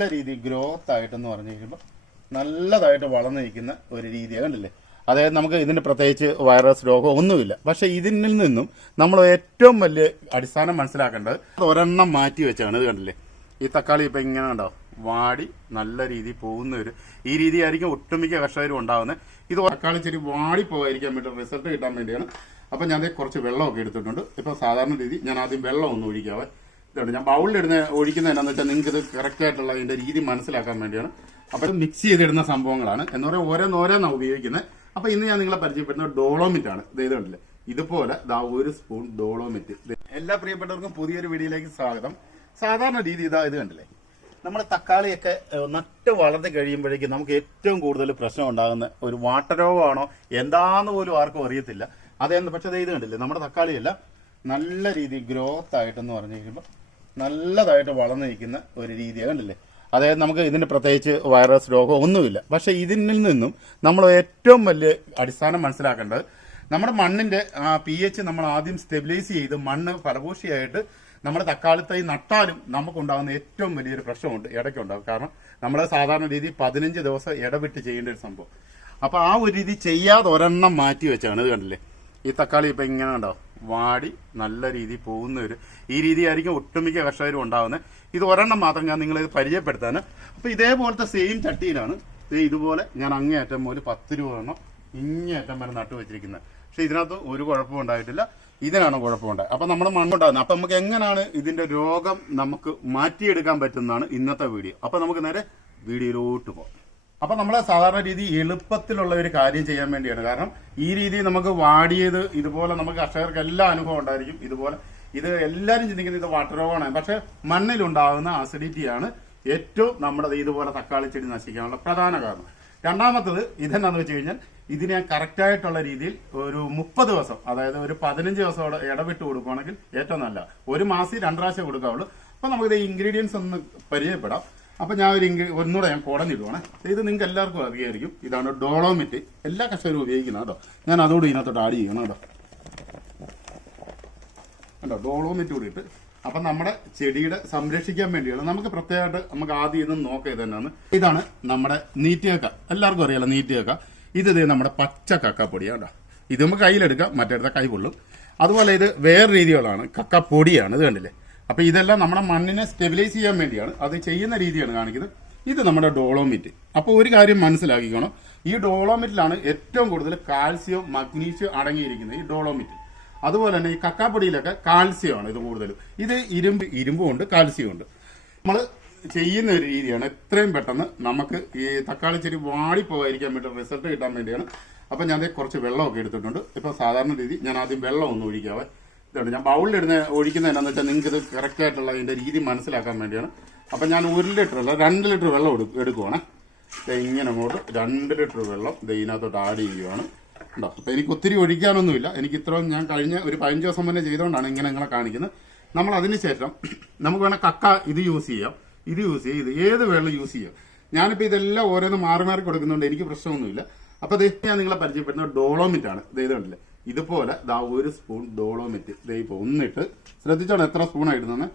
നല്ല രീതിയിൽ ഗ്രോത്ത് ആയിട്ടെന്ന് പറഞ്ഞു കഴിയുമ്പോൾ നല്ലതായിട്ട് വളർന്നു നിൽക്കുന്ന ഒരു രീതിയാണ് കണ്ടില്ലേ? അതായത് നമുക്ക് ഇതിന് പ്രത്യേകിച്ച് വൈറസ് രോഗം ഒന്നുമില്ല. പക്ഷെ ഇതിൽ നിന്നും നമ്മൾ ഏറ്റവും വലിയ അടിസ്ഥാനം മനസ്സിലാക്കേണ്ടത് ഒരെണ്ണം മാറ്റി വെച്ചാണ് ഇത് കണ്ടില്ലേ? ഈ തക്കാളി ഇപ്പം ഇങ്ങനെ ഉണ്ടോ വാടി നല്ല രീതിയിൽ പോകുന്ന ഒരു ഈ രീതിയായിരിക്കും ഒട്ടുമിക്ക കർഷകരും ഉണ്ടാകുന്നത് ഇത് തക്കാളി ചെടി വാടി പോകാതിരിക്കാൻ വേണ്ടി റിസൾട്ട് കിട്ടാൻ വേണ്ടിയാണ്. അപ്പം ഞാൻ കുറച്ച് വെള്ളമൊക്കെ എടുത്തിട്ടുണ്ട്. ഇപ്പം സാധാരണ രീതി ഞാൻ ആദ്യം വെള്ളം ഒന്ന് ഒഴിക്കാവേ. ഇതുണ്ട്. ഞാൻ ബൗളിലിടുന്ന ഒഴിക്കുന്നത് എന്നാന്ന് വെച്ചാൽ നിങ്ങൾക്ക് ഇത് കറക്റ്റ് ആയിട്ടുള്ള അതിന്റെ രീതി മനസ്സിലാക്കാൻ വേണ്ടിയാണ്. അപ്പോൾ ഇത് മിക്സ് ചെയ്തിടുന്ന സംഭവങ്ങളാണ്. എന്ന് പറയാൻ ഓരോന്നോരോന്നാണ് ഉപയോഗിക്കുന്നത് അപ്പോൾ ഇന്ന് ഞാൻ നിങ്ങളെ പരിചയപ്പെടുന്നത് ഡോളോമിറ്റ് ആണ്. ഇത് ഇതുണ്ടല്ലേ ഇതുപോലെ ദാ ഒരു സ്പൂൺ ഡോളോമിറ്റ് എല്ലാ പ്രിയപ്പെട്ടവർക്കും പുതിയൊരു വീഡിയോയിലേക്ക് സ്വാഗതം. സാധാരണ രീതി ഇതാ ഇത് കണ്ടില്ലേ? നമ്മുടെ തക്കാളിയൊക്കെ നട്ട് വളർത്തി കഴിയുമ്പോഴേക്കും നമുക്ക് ഏറ്റവും കൂടുതൽ പ്രശ്നം ഉണ്ടാകുന്ന ഒരു വാട്ടരോഗമാണോ എന്താന്ന് പോലും ആർക്കും അറിയത്തില്ല. അതെന്ന് പക്ഷേ ഇത് കണ്ടില്ലേ? നമ്മുടെ തക്കാളിയല്ല നല്ല രീതിയിൽ ഗ്രോത്ത് ആയിട്ടെന്ന് പറഞ്ഞു കഴിയുമ്പോൾ നല്ലതായിട്ട് വളർന്നു നിൽക്കുന്ന ഒരു രീതിയാണ് കണ്ടില്ലേ? അതായത് നമുക്ക് ഇതിന് പ്രത്യേകിച്ച് വൈറസ് രോഗം ഒന്നുമില്ല. പക്ഷേ ഇതിൽ നിന്നും നമ്മൾ ഏറ്റവും വലിയ അടിസ്ഥാനം മനസ്സിലാക്കേണ്ടത് നമ്മുടെ മണ്ണിന്റെ പി എച്ച് നമ്മൾ ആദ്യം സ്റ്റെബിലൈസ് ചെയ്ത് മണ്ണ് ഫലഭൂഷിയായിട്ട് നമ്മുടെ തക്കാളിത്തൈ നട്ടാലും നമുക്കുണ്ടാകുന്ന ഏറ്റവും വലിയൊരു പ്രശ്നമുണ്ട് ഇടയ്ക്കുണ്ടാകും. കാരണം നമ്മൾ സാധാരണ രീതി പതിനഞ്ച് ദിവസം ഇടവിട്ട് ചെയ്യേണ്ട ഒരു സംഭവം. അപ്പോൾ ആ ഒരു രീതി ചെയ്യാതെ ഒരെണ്ണം മാറ്റി വെച്ചാണ് ഇത് കണ്ടില്ലേ? ഈ തക്കാളി ഇപ്പം ഇങ്ങനെ ഉണ്ടോ വാടി നല്ല രീതിയിൽ പോകുന്ന ഒരു ഈ രീതിയായിരിക്കും ഒട്ടുമിക്ക കർഷകരും ഉണ്ടാകുന്നത് ഇത് ഒരെണ്ണം മാത്രം ഞാൻ നിങ്ങളെ പരിചയപ്പെടുത്താൻ. അപ്പോൾ ഇതേപോലത്തെ സെയിം ചട്ടിയിലാണ് ഇതുപോലെ ഞാൻ അങ്ങേയറ്റം മുതൽ പത്ത് രൂപ എണ്ണം ഇങ്ങേയറ്റം വരെ നട്ടു വെച്ചിരിക്കുന്നത്. പക്ഷെ ഇതിനകത്ത് ഒരു കുഴപ്പവും ഉണ്ടായിട്ടില്ല. ഇതിനാണ് കുഴപ്പമുണ്ടായത്. അപ്പൊ നമ്മുടെ മണ്ണുണ്ടാകുന്നത് അപ്പൊ നമുക്ക് എങ്ങനെയാണ് ഇതിന്റെ രോഗം നമുക്ക് മാറ്റിയെടുക്കാൻ പറ്റുന്നതാണ് ഇന്നത്തെ വീഡിയോ. അപ്പൊ നമുക്ക് നേരെ വീഡിയോയിലോട്ട് പോകാം. അപ്പൊ നമ്മൾ സാധാരണ രീതി എളുപ്പത്തിലുള്ള ഒരു കാര്യം ചെയ്യാൻ വേണ്ടിയാണ്. കാരണം ഈ രീതി നമുക്ക് വാടിയത് ഇതുപോലെ നമുക്ക് കർഷകർക്ക് എല്ലാ അനുഭവം ഉണ്ടായിരിക്കും. ഇതുപോലെ ഇത് എല്ലാവരും ചിന്തിക്കുന്നത് ഇത് വാട്ടർ രോഗമാണ്. പക്ഷെ മണ്ണിലുണ്ടാകുന്ന അസിഡിറ്റിയാണ് ഏറ്റവും നമ്മുടെ ഇതുപോലെ തക്കാളി ചെടി നശിക്കാനുള്ള പ്രധാന കാരണം. രണ്ടാമത്തത് ഇതെന്താന്ന് വെച്ച് കഴിഞ്ഞാൽ ഇതിനെ കറക്റ്റ് ആയിട്ടുള്ള രീതിയിൽ ഒരു മുപ്പത് ദിവസം അതായത് ഒരു പതിനഞ്ച് ദിവസം ഇടവിട്ട് കൊടുക്കുകയാണെങ്കിൽ ഏറ്റവും നല്ല ഒരു മാസം രണ്ട് പ്രാവശ്യം കൊടുക്കാവുള്ളൂ. അപ്പൊ നമുക്ക് ഇൻഗ്രീഡിയൻസ് ഒന്ന് പരിചയപ്പെടാം. അപ്പൊ ഞാൻ ഒരു ഇംഗ്ലീഷ് ഒന്നുകൂടെ ഞാൻ കുടഞ്ഞിടുവാണ് ഇത് നിങ്ങൾക്ക് എല്ലാവർക്കും അറിയായിരിക്കും ഇതാണ് ഡോളോമിറ്റ്. എല്ലാ കർഷകരും ഉപയോഗിക്കുന്നത് കേട്ടോ. ഞാൻ അതോട് ഇതിനകത്തോട്ട് ആഡ് ചെയ്യണം കേട്ടോ. കണ്ടോ? ഡോളോമിറ്റ് കൂടി ഇട്ട്. അപ്പൊ നമ്മുടെ ചെടിയുടെ സംരക്ഷിക്കാൻ വേണ്ടിയാണ് നമുക്ക് പ്രത്യേകമായിട്ട് നമുക്ക് ആദ്യം ഇതൊന്ന് നോക്കുക തന്നെയാണ് ഇതാണ് നമ്മുടെ നീറ്റിയക്ക എല്ലാവർക്കും അറിയാലോ നീറ്റിയക്ക ഇത് ഇതേ നമ്മുടെ പച്ച കക്കപ്പൊടിയാണ് കേട്ടോ. ഇത് നമുക്ക് കയ്യിലെടുക്കാം മറ്റേടത്തെ കൈ കൊള്ളും. അതുപോലെ ഇത് വേറെ രീതികളാണ്. കക്കപ്പൊടിയാണ്. ഇത് കണ്ടില്ലേ? അപ്പൊ ഇതെല്ലാം നമ്മുടെ മണ്ണിനെ സ്റ്റെബിലൈസ് ചെയ്യാൻ വേണ്ടിയാണ്. അത് ചെയ്യുന്ന രീതിയാണ് കാണിക്കുന്നത്. ഇത് നമ്മുടെ ഡോളോമിറ്റ്. അപ്പോൾ ഒരു കാര്യം മനസ്സിലാക്കിക്കണം. ഈ ഡോളോമിറ്റിലാണ് ഏറ്റവും കൂടുതൽ കാൽസ്യം മഗ്നീഷ്യം അടങ്ങിയിരിക്കുന്നത് ഈ ഡോളോമിറ്റ്. അതുപോലെ തന്നെ ഈ കക്കാപ്പൊടിയിലൊക്കെ കാൽസ്യമാണ് ഇത് കൂടുതൽ. ഇത് ഇരുമ്പ് ഇരുമ്പും ഉണ്ട് കാൽസ്യം ഉണ്ട്. നമ്മൾ ചെയ്യുന്ന ഒരു രീതിയാണ് എത്രയും പെട്ടെന്ന് നമുക്ക് ഈ തക്കാളി ചെടി വാടിപ്പോകാതിരിക്കാൻ വേണ്ടി റിസൾട്ട് കിട്ടാൻ വേണ്ടിയാണ്. അപ്പം ഞാൻ കുറച്ച് വെള്ളമൊക്കെ എടുത്തിട്ടുണ്ട്. ഇപ്പൊ സാധാരണ രീതി ഞാൻ ആദ്യം വെള്ളം ഒന്ന് ഒഴിക്കാവേ. ഇതുണ്ട്. ഞാൻ ബൗളിലിടുന്ന ഒഴിക്കുന്നത് എന്നാന്ന് വെച്ചാൽ നിങ്ങൾക്ക് ഇത് കറക്റ്റ് ആയിട്ടുള്ള അതിന്റെ രീതി മനസ്സിലാക്കാൻ വേണ്ടിയാണ്. അപ്പം ഞാൻ ഒരു ലിറ്റർ അല്ല രണ്ട് ലിറ്റർ വെള്ളം എടു- എടുക്കുവാണ്. ഇങ്ങനെ അങ്ങോട്ട് രണ്ട് ലിറ്റർ വെള്ളം ഇതിനകത്തോട്ട് ആഡ് ചെയ്യുകയാണ് ഉണ്ടോ അപ്പം എനിക്ക് ഒത്തിരി ഒഴിക്കാനൊന്നുമില്ല. എനിക്ക് ഇത്രയും ഞാൻ കഴിഞ്ഞ ഒരു പതിനഞ്ച് ദിവസം മുന്നേ ചെയ്തുകൊണ്ടാണ് ഇങ്ങനെ നിങ്ങളെ കാണിക്കുന്നത്. നമ്മൾ അതിന് ശേഷം നമുക്ക് വേണേൽ കക്ക ഇത് യൂസ് ചെയ്യാം. ഇത് യൂസ് ചെയ്യാം. ഇത് ഏത് വെള്ളം യൂസ് ചെയ്യാം. ഞാനിപ്പോൾ ഇതെല്ലാം ഓരോന്ന് മാറി മാറി കൊടുക്കുന്നുണ്ട് എനിക്ക് പ്രശ്നമൊന്നുമില്ല. അപ്പോൾ ഇത് ഞാൻ നിങ്ങളെ പരിചയപ്പെടുന്നത് ഡോളോമിറ്റ് ആണ് ഇത് ഇതുണ്ടല്ലേ ഇതുപോലെ ദാ ഒരു സ്പൂൺ ഡോളോമിറ്റ് ദേ ഇപ്പോൾ ഒന്നിട്ട് ശ്രദ്ധിച്ചോണം എത്ര സ്പൂണാണ് ഇടുന്നതെന്ന്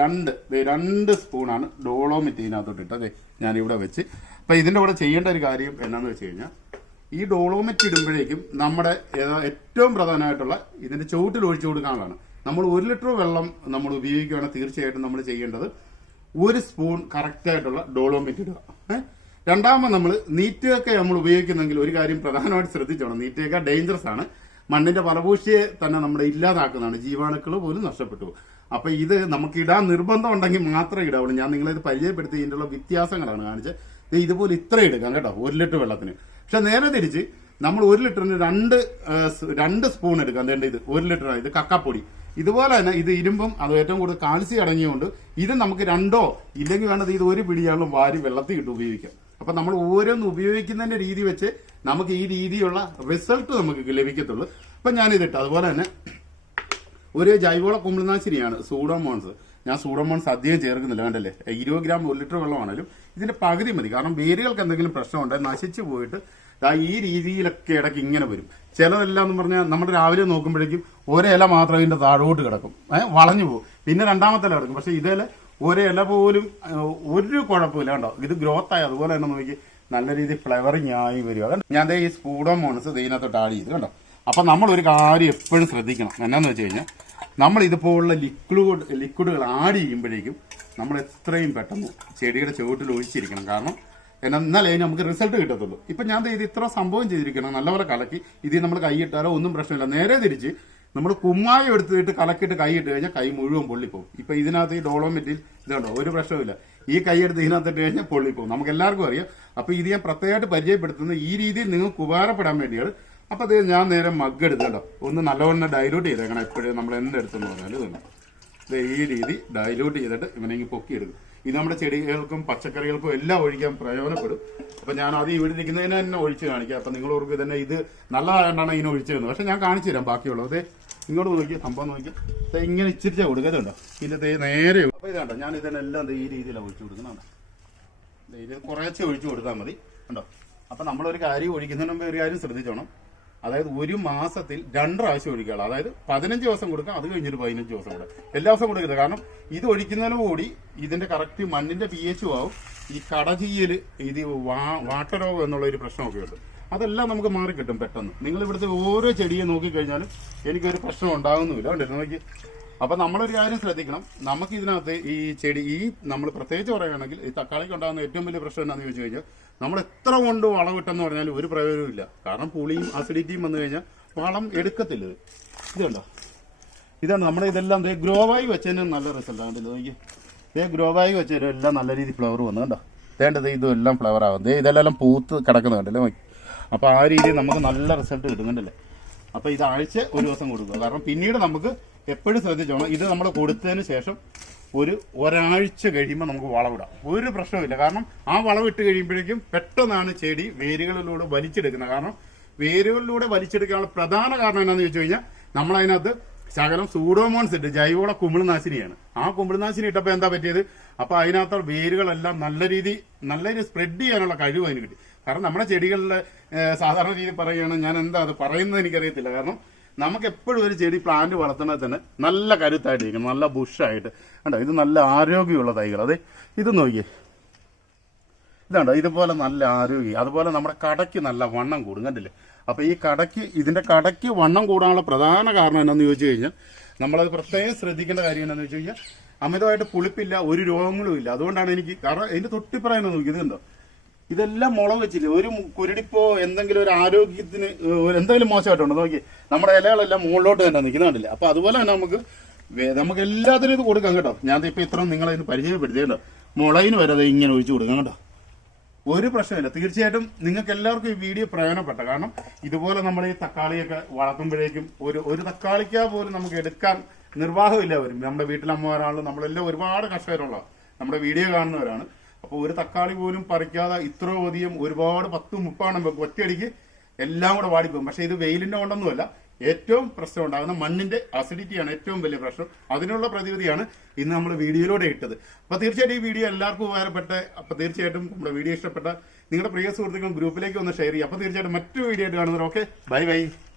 രണ്ട് രണ്ട് സ്പൂണാണ് ഡോളോമിറ്റ് ഇതിനകത്തോട്ട് ഇട്ടത്. ഞാനിവിടെ വെച്ച്. അപ്പൊ ഇതിന്റെ കൂടെ ചെയ്യേണ്ട ഒരു കാര്യം എന്നാന്ന് വെച്ച് കഴിഞ്ഞാൽ ഈ ഡോളോമെറ്റ് ഇടുമ്പോഴേക്കും നമ്മുടെ ഏറ്റവും പ്രധാനമായിട്ടുള്ള ഇതിന്റെ ചുവട്ടിൽ ഒഴിച്ചു കൊടുക്കാനുള്ളതാണ് നമ്മൾ ഒരു ലിറ്റർ വെള്ളം നമ്മൾ ഉപയോഗിക്കുകയാണെങ്കിൽ തീർച്ചയായിട്ടും നമ്മൾ ചെയ്യേണ്ടത്. ഒരു സ്പൂൺ കറക്റ്റ് ആയിട്ടുള്ള ഡോളോമെറ്റ് ഇടുക. രണ്ടാമത് നമ്മൾ നീറ്റൊക്കെ നമ്മൾ ഉപയോഗിക്കുന്നെങ്കിൽ ഒരു കാര്യം പ്രധാനമായിട്ട് ശ്രദ്ധിച്ചോണം. നീറ്റൊക്കെ ഡേഞ്ചറസ് ആണ്. മണ്ണിന്റെ ഫലഭൂഷിയെ തന്നെ നമ്മുടെ ഇല്ലാതാക്കുന്നതാണ്. ജീവാണുക്കൾ പോലും നഷ്ടപ്പെട്ടു. അപ്പൊ ഇത് നമുക്ക് ഇടാൻ നിർബന്ധം ഉണ്ടെങ്കിൽ മാത്രമേ ഇടാവുള്ളൂ. ഞാൻ നിങ്ങളെ ഇത് പരിചയപ്പെടുത്തി ഇതിന്റെ വ്യത്യാസങ്ങളാണ് കാണിച്ചത്. ഇതുപോലെ ഇത്ര എടുക്കാം കേട്ടോ ഒരു ലിറ്റർ വെള്ളത്തിന്. പക്ഷെ നേരെ തിരിച്ച് നമ്മൾ ഒരു ലിറ്ററിന് രണ്ട് രണ്ട് സ്പൂൺ എടുക്കാം. അതേണ്ട ഇത് ഒരു ലിറ്ററാണ്. ഇത് കക്കാപ്പൊടി. ഇതുപോലെ തന്നെ ഇത് ഇരുമ്പും അത് ഏറ്റവും കൂടുതൽ കാൽസ്യം അടങ്ങിയുകൊണ്ട് ഇത് നമുക്ക് രണ്ടോ ഇല്ലെങ്കിൽ വേണ്ടത് ഇത് ഒരു പിടിയാളും വാരി വെള്ളത്തിൽ ഇട്ട് ഉപയോഗിക്കാം. അപ്പൊ നമ്മൾ ഓരോന്ന് ഉപയോഗിക്കുന്നതിന്റെ രീതി വെച്ച് നമുക്ക് ഈ രീതിയുള്ള റിസൾട്ട് നമുക്ക് ലഭിക്കത്തുള്ളൂ. അപ്പൊ ഞാനിതിട്ട് അതുപോലെ തന്നെ ഒരു ജൈവവള കുമ്പളനാശിനിയാണ് സൂഡോമോൺസ് ഞാൻ സൂഡോമോൺസ് അധികം ചേർക്കുന്നില്ല കണ്ടല്ലേ? ഇരുപത് ഗ്രാം ഒരു ലിറ്റർ വെള്ളമാണെങ്കിലും ഇതിന്റെ പകുതി മതി. കാരണം വേരുകൾക്ക് എന്തെങ്കിലും പ്രശ്നമുണ്ട് നശിച്ചു പോയിട്ട് ഈ രീതിയിലൊക്കെ ഇടയ്ക്ക് ഇങ്ങനെ വരും. ചിലതെല്ലാം എന്ന് പറഞ്ഞാൽ നമ്മൾ രാവിലെ നോക്കുമ്പോഴേക്കും ഒരില മാത്രം ഇതിന്റെ താഴോട്ട് കിടക്കും. വളഞ്ഞു പോകും. പിന്നെ രണ്ടാമത്തെ ഇല കിടക്കും. പക്ഷെ ഇതേലെ ഒരു ഇല പോലും ഒരു കുഴപ്പമില്ല കണ്ടോ? ഇത് ഗ്രോത്ത് ആയി. അതുപോലെ തന്നെ നോക്കി നല്ല രീതിയിൽ ഫ്ലവറിങ് ആയി വരിക? ഞാൻ ഈ സ്പൂഡോമോണസ് ഇതിനകത്തോട്ട് ആഡ് ചെയ്ത് കണ്ടോ? അപ്പൊ നമ്മൾ ഒരു കാര്യം എപ്പോഴും ശ്രദ്ധിക്കണം. എന്നാന്ന് വെച്ച് കഴിഞ്ഞാൽ നമ്മൾ ഇതുപോലുള്ള ലിക്വിഡ് ലിക്വിഡുകൾ ആഡ് ചെയ്യുമ്പോഴേക്കും നമ്മൾ എത്രയും പെട്ടെന്ന് ചെടിയുടെ ചുവട്ടിൽ ഒഴിച്ചിരിക്കണം. കാരണം എന്നാ എന്നാലേ നമുക്ക് റിസൾട്ട് കിട്ടത്തുള്ളൂ. ഇപ്പൊ ഞാൻ ഇത് ഇത്ര സംഭവം ചെയ്തിരിക്കണം. നല്ലപോലെ കലക്കി ഇതിൽ നമ്മൾ കൈയിട്ടാലോ ഒന്നും പ്രശ്നമില്ല. നേരെ തിരിച്ച് നമ്മൾ കുമ്മായം എടുത്തിട്ട് കലക്കിയിട്ട് കൈയിട്ട് കഴിഞ്ഞാൽ കൈ മുഴുവൻ പൊള്ളിപ്പോവും. ഇപ്പൊ ഇതിനകത്ത് ഈ ഡോളോമെറ്റിൽ ഇതുണ്ടോ? ഒരു പ്രശ്നവുമില്ല. ഈ കൈ എടുത്ത് ഇതിനകത്തിട്ട് കഴിഞ്ഞാൽ പൊള്ളിപ്പോവും. നമുക്ക് എല്ലാവർക്കും അറിയാം. അപ്പൊ ഇത് ഞാൻ പ്രത്യേകമായിട്ട് പരിചയപ്പെടുത്തുന്നത് ഈ രീതിയിൽ നിങ്ങൾക്ക് ഉപകാരപ്പെടാൻ വേണ്ടിയാണ്. അപ്പൊ അത് ഞാൻ നേരെ മഗ് എടുത്തല്ലോ ഒന്ന് നല്ലവണ്ണം ഡൈലൂട്ട് ചെയ്തേക്കണം. എപ്പോഴും നമ്മൾ എന്തെടുത്തെന്ന് പറഞ്ഞാൽ ഇതുണ്ട്. ദേ ഈ രീതി ഡൈലൂട്ട് ചെയ്തിട്ട് ഇവനെ പൊക്കി പൊക്കിയെടുക്കും. ഇത് നമ്മുടെ ചെടികൾക്കും പച്ചക്കറികൾക്കും എല്ലാം ഒഴിക്കാൻ പ്രയോജനപ്പെടും. അപ്പൊ ഞാൻ അത് ഇവിടെ ഇരിക്കുന്നതിനെ തന്നെ ഒഴിച്ച് കാണിക്കാം. അപ്പൊ നിങ്ങൾ ഓർക്ക് തന്നെ ഇത് നല്ലതായതുകൊണ്ടാണ് ഇതിനെ ഒഴിച്ചു തരുന്നത്. പക്ഷെ ഞാൻ കാണിച്ചു തരാം ബാക്കിയുള്ളത്. ഇങ്ങോട്ട് നോക്കി സംഭവം നോക്കി ദേ ഇങ്ങനെ ഇച്ചിരിച്ചാ കൊടുക്കത്തുണ്ടോ പിന്നെ തേ നേരെ അപ്പൊ ഇതാണ്ടോ ഞാൻ ഇതിനെല്ലാം ഈ രീതിയിലാണ് ഒഴിച്ചു കൊടുക്കുന്നതാണ് ദേ ഇത് കുറേശ്ശെ ഒഴിച്ചു കൊടുത്താൽ മതി. കണ്ടോ? അപ്പൊ നമ്മളൊരു കാര്യം ഒഴിക്കുന്നതിന് മുമ്പ് ഒരു കാര്യം ശ്രദ്ധിച്ചോണം. അതായത് ഒരു മാസത്തിൽ രണ്ട് പ്രാവശ്യം ഒഴിക്കുക അതായത് പതിനഞ്ച് ദിവസം കൊടുക്കാം അത് കഴിഞ്ഞിട്ട് പതിനഞ്ച് ദിവസം കൂടെ എല്ലാ ദിവസവും കൊടുക്കരുത്. കാരണം ഇത് ഒഴിക്കുന്നതിന് കൂടി ഇതിന്റെ കറക്റ്റ് മണ്ണിന്റെ പി എച്ച് ആവും. ഈ കടചീയൽ ഇത് വാട്ടരോഗം എന്നുള്ള ഒരു പ്രശ്നമൊക്കെ ഉണ്ട്. അതെല്ലാം നമുക്ക് മാറി കിട്ടും പെട്ടെന്ന്. നിങ്ങൾ ഇവിടുത്തെ ഓരോ ചെടിയെ നോക്കിക്കഴിഞ്ഞാലും എനിക്കൊരു പ്രശ്നം ഉണ്ടാകുന്നുമില്ല കണ്ടിട്ട് നോക്കി അപ്പൊ നമ്മളൊരു കാര്യം ശ്രദ്ധിക്കണം. നമുക്ക് ഇതിനകത്ത് ഈ ചെടി ഈ നമ്മൾ പ്രത്യേകിച്ച് പറയുകയാണെങ്കിൽ ഈ തക്കാളിക്ക് ഉണ്ടാകുന്ന ഏറ്റവും വലിയ പ്രശ്നം എന്താണെന്ന് ചോദിച്ചു കഴിഞ്ഞാൽ നമ്മൾ എത്ര കൊണ്ട് വളം ഇട്ടെന്ന് പറഞ്ഞാൽ ഒരു പ്രയോജനമില്ല കാരണം പുളിയും അസിഡിറ്റിയും വന്നു കഴിഞ്ഞാൽ വളം എടുക്കത്തില്ല. ഇത് ഇതുണ്ടോ ഇതാണ് നമ്മുടെ ഇതെല്ലാം ഗ്രോവായി വെച്ചതിന് നല്ല റിസൾട്ട് ആണ്. നോക്കി ദേ ഗ്രോവായി വെച്ചതിന് എല്ലാം നല്ല രീതിയിൽ ഫ്ലവർ വന്നു. കണ്ടോ? വേണ്ടത് ഇതും എല്ലാം ഫ്ലവർ ആവും ഇതെല്ലാം പൂത്ത് കിടക്കുന്നുണ്ടല്ലോ നോക്കി. അപ്പോൾ ആ രീതിയിൽ നമുക്ക് നല്ല റിസൾട്ട് കിട്ടുന്നുണ്ടല്ലേ? അപ്പോൾ ഇത് ആഴ്ച ഒരു ദിവസം കൊടുക്കുക. കാരണം പിന്നീട് നമുക്ക് എപ്പോഴും ശ്രദ്ധിച്ചോണം ഇത് നമ്മൾ കൊടുത്തതിന് ശേഷം ഒരു ഒരാഴ്ച കഴിയുമ്പോൾ നമുക്ക് വളവിടാം. ഒരു പ്രശ്നമില്ല കാരണം ആ വളവിട്ട് കഴിയുമ്പോഴേക്കും പെട്ടെന്നാണ് ചെടി വേരുകളിലൂടെ വലിച്ചെടുക്കുന്നത്. കാരണം വേരുകളിലൂടെ വലിച്ചെടുക്കാനുള്ള പ്രധാന കാരണം എന്താണെന്ന് ചോദിച്ചു കഴിഞ്ഞാൽ നമ്മൾ അതിനകത്ത് ശകലം സൂഡോമോൺസ് ഇട്ട് ജൈവവള കുമിൾനാശിനിയാണ്. ആ കുമിൾനാശിനി ഇട്ടപ്പോൾ എന്താ പറ്റിയത്? അപ്പോൾ അതിനകത്ത് വേരുകളെല്ലാം നല്ല രീതി നല്ല രീതിയിൽ സ്പ്രെഡ് ചെയ്യാനുള്ള കഴിവ് അതിന് കിട്ടി. കാരണം നമ്മുടെ ചെടികളിലെ സാധാരണ രീതിയിൽ പറയുകയാണ് ഞാൻ എന്താ അത് പറയുന്നത് എനിക്കറിയത്തില്ല. കാരണം നമുക്ക് എപ്പോഴും ഒരു ചെടി പ്ലാന്റ് വളർത്തണത് തന്നെ നല്ല കരുത്തായിട്ട് ഇരിക്കണം നല്ല ബുഷായിട്ട് കണ്ടോ? ഇത് നല്ല ആരോഗ്യമുള്ള തൈകൾ. അതെ ഇത് നോക്കിയേ. ഇതാണ്ടോ ഇതുപോലെ നല്ല ആരോഗ്യം അതുപോലെ നമ്മുടെ കടയ്ക്ക് നല്ല വണ്ണം കൂടും. കണ്ടില്ലേ? അപ്പോൾ ഈ കടയ്ക്ക് ഇതിന്റെ കടയ്ക്ക് വണ്ണം കൂടാനുള്ള പ്രധാന കാരണം എന്താണെന്ന് ചോദിച്ചു കഴിഞ്ഞാൽ നമ്മളത് പ്രത്യേകം ശ്രദ്ധിക്കേണ്ട കാര്യം എന്താണെന്ന് വെച്ച് കഴിഞ്ഞാൽ അമിതമായിട്ട് പുളിപ്പില്ല ഒരു രോഗങ്ങളും ഇല്ല. അതുകൊണ്ടാണ് എനിക്ക് കാരണം ഇതിന്റെ തൊട്ടിപ്പറയുന്ന നോക്കി ഇത് കണ്ടോ? ഇതെല്ലാം മുളക് വെച്ചില്ല? ഒരു കുരുടിപ്പോ എന്തെങ്കിലും ഒരു ആരോഗ്യത്തിന് എന്തെങ്കിലും മോശമായിട്ടുണ്ടോ? നോക്കി. നമ്മുടെ ഇലകളെല്ലാം മുകളിലോട്ട് തന്നെ നിൽക്കുന്നുണ്ടല്ലേ അപ്പൊ അതുപോലെ തന്നെ നമുക്ക് നമുക്ക് എല്ലാത്തിനും ഇത് കൊടുക്കാം കേട്ടോ. ഞാൻ ഇപ്പൊ ഇത്രയും നിങ്ങളെ ഇത് പരിചയപ്പെടുത്തിയുണ്ടോ മുളകിന് വരെ ഇങ്ങനെ ഒഴിച്ചു കൊടുക്കാം കേട്ടോ. ഒരു പ്രശ്നമില്ല. തീർച്ചയായിട്ടും നിങ്ങൾക്ക് എല്ലാവർക്കും ഈ വീഡിയോ പ്രയോജനപ്പെട്ട. കാരണം ഇതുപോലെ നമ്മൾ ഈ തക്കാളിയൊക്കെ വളർത്തുമ്പോഴേക്കും ഒരു ഒരു തക്കാളിക്ക പോലും നമുക്ക് എടുക്കാൻ നിർവാഹമില്ല അവരും. നമ്മുടെ വീട്ടിലമ്മമാരാണല്ലോ നമ്മളെല്ലാം ഒരുപാട് കർഷകരുള്ള നമ്മുടെ വീഡിയോ കാണുന്നവരാണ്. അപ്പോൾ ഒരു തക്കാളി പോലും പറിക്കാതെ ഇത്ര അധികം ഒരുപാട് പത്ത് വെക്കും. ഒറ്റയടിക്ക് എല്ലാം കൂടെ വാടിപ്പോകും. പക്ഷെ ഇത് വെയിലിന്റെ കൊണ്ടൊന്നുമല്ല. ഏറ്റവും പ്രശ്നം ഉണ്ടാകുന്ന മണ്ണിന്റെ അസിഡിറ്റിയാണ് ഏറ്റവും വലിയ പ്രശ്നം. അതിനുള്ള പ്രതിവിധിയാണ് ഇന്ന് നമ്മൾ വീഡിയോയിലൂടെ ഇട്ടത്. അപ്പൊ തീർച്ചയായിട്ടും ഈ വീഡിയോ എല്ലാവർക്കും ഉപകാരപ്പെട്ട അപ്പൊ തീർച്ചയായിട്ടും നമ്മുടെ വീഡിയോ ഇഷ്ടപ്പെട്ട നിങ്ങളുടെ പ്രിയ സുഹൃത്തുക്കൾ ഗ്രൂപ്പിലേക്ക് ഒന്ന് ഷെയർ ചെയ്യുക. അപ്പൊ തീർച്ചയായിട്ടും മറ്റു വീഡിയോ ആയിട്ട് കാണുന്നവർ ഓക്കെ ബൈ ബൈ